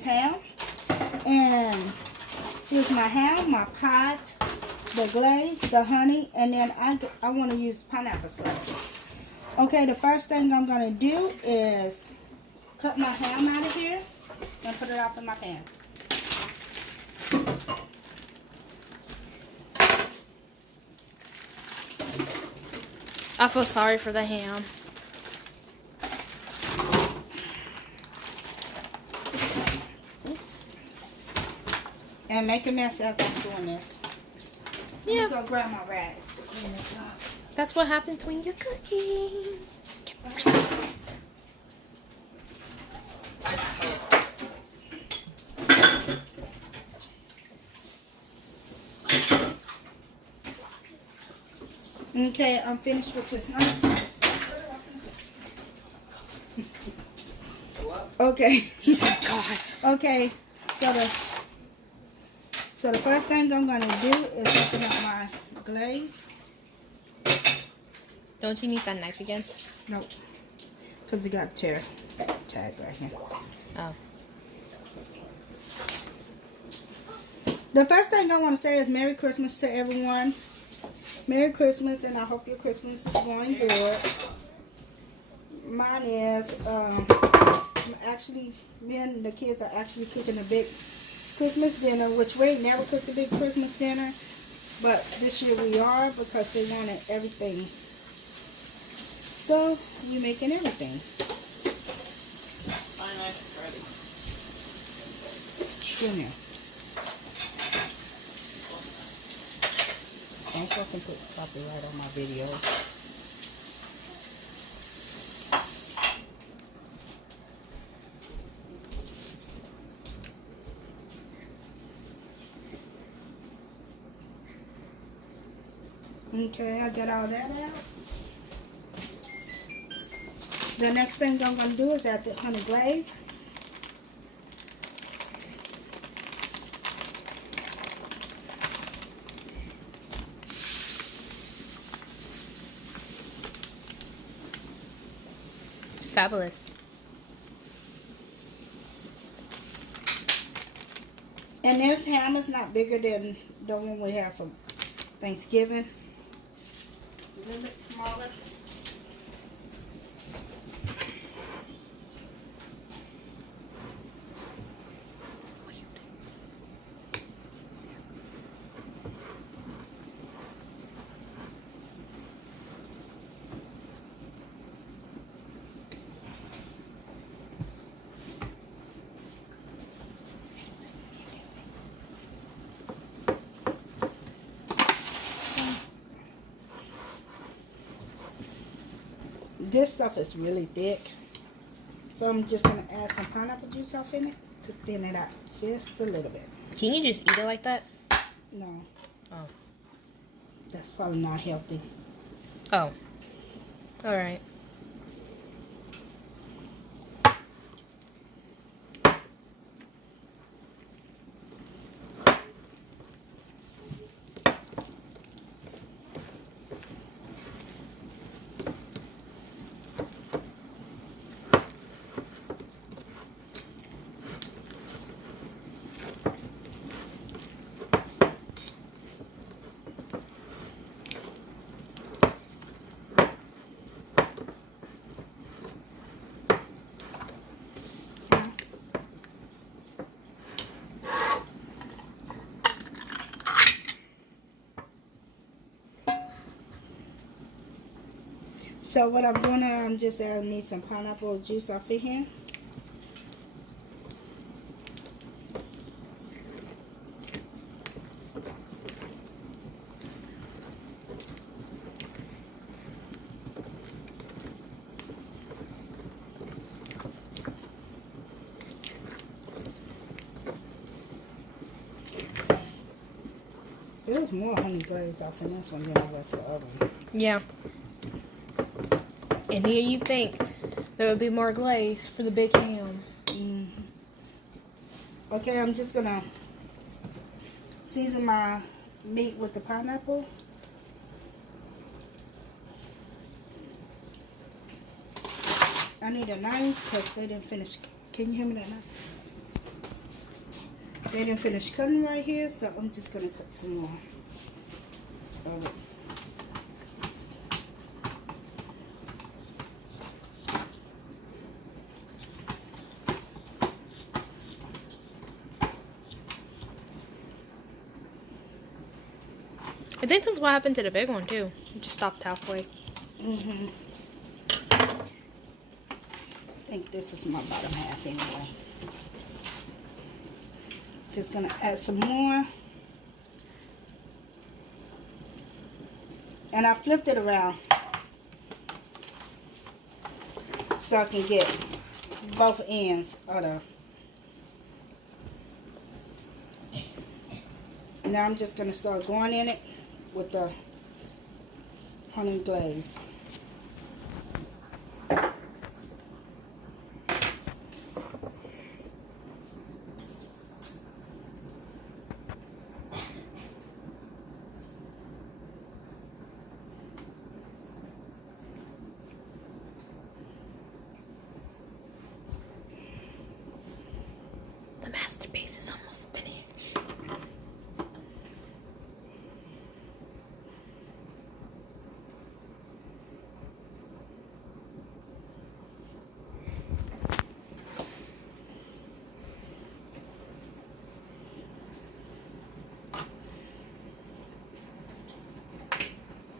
glazed ham. And here's my ham, my pot, the glaze, the honey, and then I want to use pineapple slices. Okay, the first thing I'm going to do is cut my ham out of here and put it off in my pan. I feel sorry for the ham. Oops. And make a mess as I'm doing this. Yeah. I'm going to grab my rag. That's what happens when you're cooking. Okay, I'm finished with this knife. Okay. God. Okay, so the first thing I'm going to do is open up my glaze. Don't you need that knife again? Nope, because it got a tear tag right here. Oh. The first thing I want to say is Merry Christmas to everyone. Merry Christmas, and I hope your Christmas is going good. Mine is, me and the kids are actually cooking a big Christmas dinner, which we ain't never cooked a big Christmas dinner, but this year we are because they wanted everything. So, we're making everything. In there. Don't fucking put copyright on my videos. Okay, I got all that out. The next thing I'm going to do is add the honey glaze. Fabulous. And this ham is not bigger than the one we have for Thanksgiving. It's a little bit smaller. This stuff is really thick, so I'm just going to add some pineapple juice off in it to thin it out just a little bit. Can you just eat it like that? No. Oh. That's probably not healthy. Oh. Alright. So what I'm doing now, I'm just adding me some pineapple juice off in here. There's more honey glaze off in this one than the rest of the other one. Yeah. And here you think there would be more glaze for the big ham. Mm-hmm. Okay, I'm just gonna season my meat with the pineapple. I need a knife because they didn't finish. Can you hear me that knife? They didn't finish cutting right here, so I'm just gonna cut some more of it. I think that's what happened to the big one too. It just stopped halfway. I think this is my bottom half anyway. Just gonna add some more. And I flipped it around so I can get both ends of the. Now I'm just gonna start going in it with the honey glaze. The masterpiece is almost finished.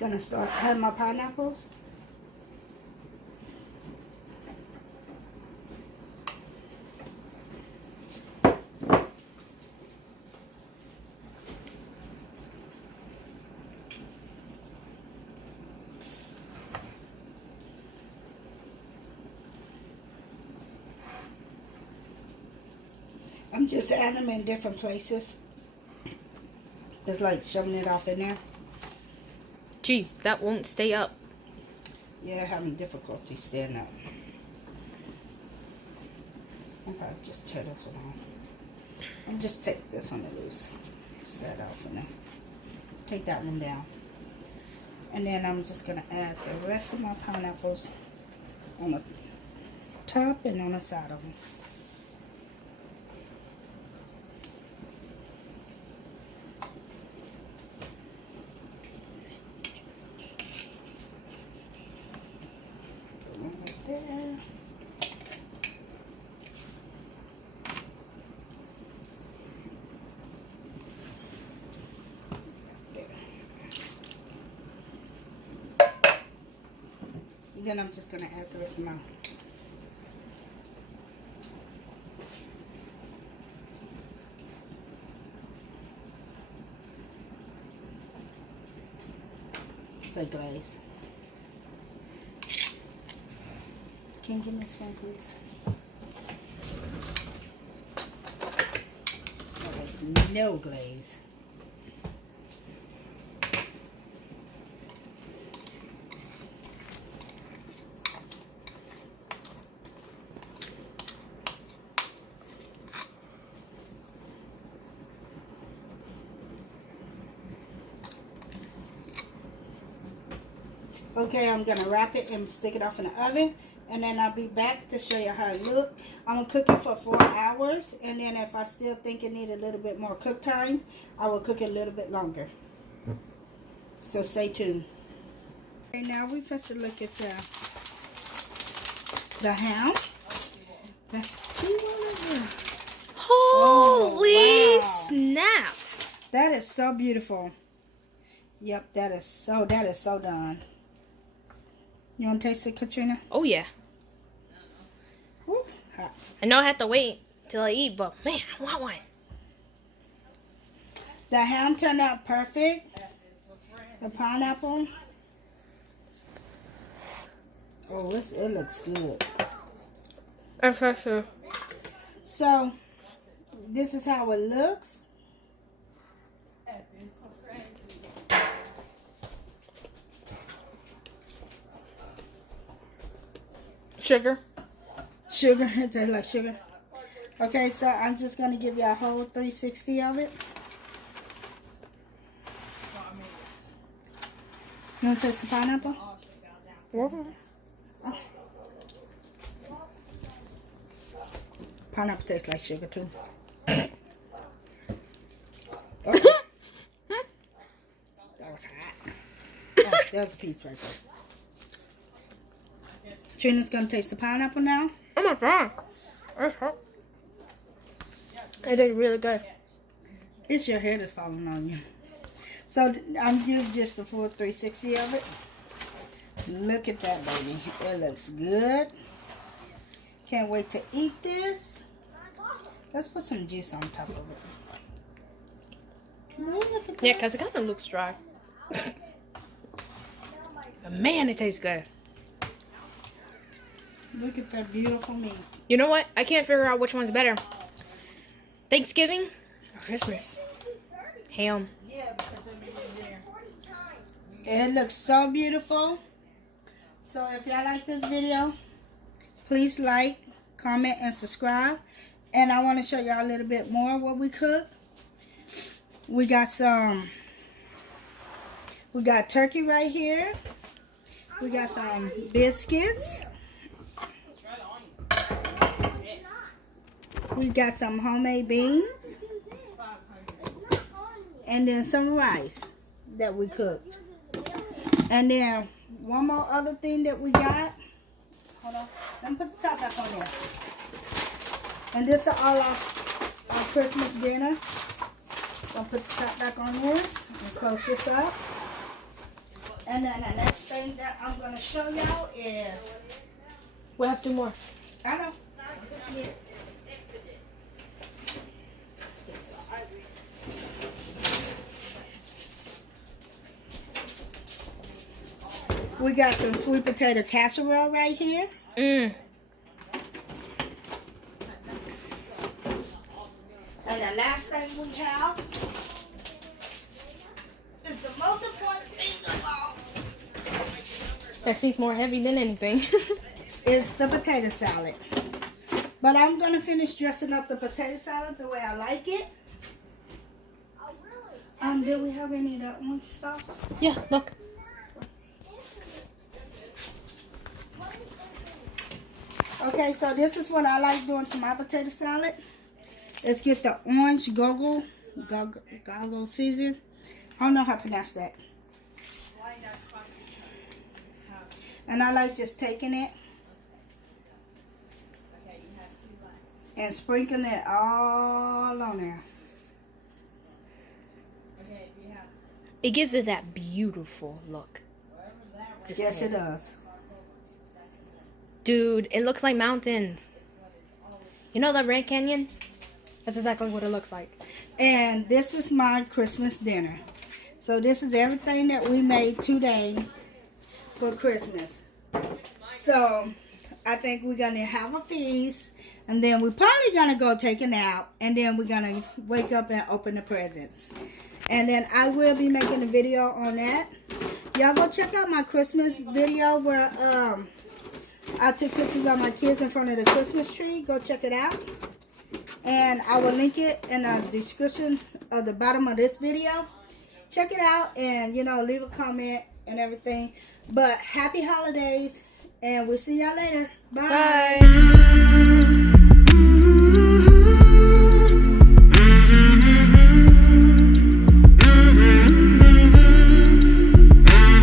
Gonna start adding my pineapples. I'm just adding them in different places. Just like shoving it off in there. Jeez, that won't stay up. Yeah, having difficulty staying up. Okay, just tear this one off. I'll just take this one loose. Set out for now. Take that one down. And then I'm just going to add the rest of my pineapples on the top and on the side of them. There. There. Then I'm just going to add the rest of my glaze. Can you give me a spoon, please? Oh, there's no glaze. Okay, I'm gonna wrap it and stick it off in the oven. And then I'll be back to show you how it looks. I'm going to cook it for 4 hours. And then if I still think it needs a little bit more cook time, I will cook it a little bit longer. So stay tuned. Okay, now we first look at the ham. Let's see what it is. Holy wow. snap. That is so beautiful. Yep, that is so done. You want to taste it, Katrina? Oh, yeah. Woo, hot. I know I have to wait till I eat, but man, I want one. The ham turned out perfect. The pineapple. Oh, it looks good. So, this is how it looks. Sugar. Sugar, it tastes like sugar. Okay, so I'm just going to give you a whole 360 of it. You want to taste the pineapple? Oh. Pineapple tastes like sugar too. There's a piece right there. Trina's gonna taste the pineapple now. Oh my god. It tastes really good. It's your hair that's falling on you. So I'm giving just a full 360 of it. Look at that, baby. It looks good. Can't wait to eat this. Let's put some juice on top of it. Look at that. Yeah, because it kind of looks dry. But man, it tastes good. Look at that beautiful meat. You know what? I can't figure out which one's better. Thanksgiving or Christmas? Ham. It looks so beautiful. So if y'all like this video, please like, comment, and subscribe. And I want to show y'all a little bit more what we cook. We got turkey right here. We got some biscuits. We got some homemade beans. And then some rice that we cooked. And then one more other thing that we got. Hold on. Let me put the top back on there. And this is all our Christmas dinner. I'll put the top back on this and close this up. And then the next thing that I'm going to show y'all is... We have 2 more. I know. We got some sweet potato casserole right here. Mmm. And the last thing we have is the most important thing of all. That seems more heavy than anything. Is the potato salad. But I'm going to finish dressing up the potato salad the way I like it. Did we have any of that orange sauce? Yeah, look. Okay, so this is what I like doing to my potato salad. Let's get the orange goggle season. I don't know how to pronounce that. And I like just taking it and sprinkling it all on there. It gives it that beautiful look. Yes, it does. Dude, it looks like mountains. You know the Grand Canyon? That's exactly what it looks like. And this is my Christmas dinner. So this is everything that we made today for Christmas. So I think we're going to have a feast. And then we're probably going to go take a nap. And then we're going to wake up and open the presents. And then I will be making a video on that. Y'all go check out my Christmas video where I took pictures of my kids in front of the Christmas tree. Go check it out. And I will link it in the description of the bottom of this video. Check it out and, you know, leave a comment and everything. But happy holidays. And we'll see y'all later. Bye. Bye.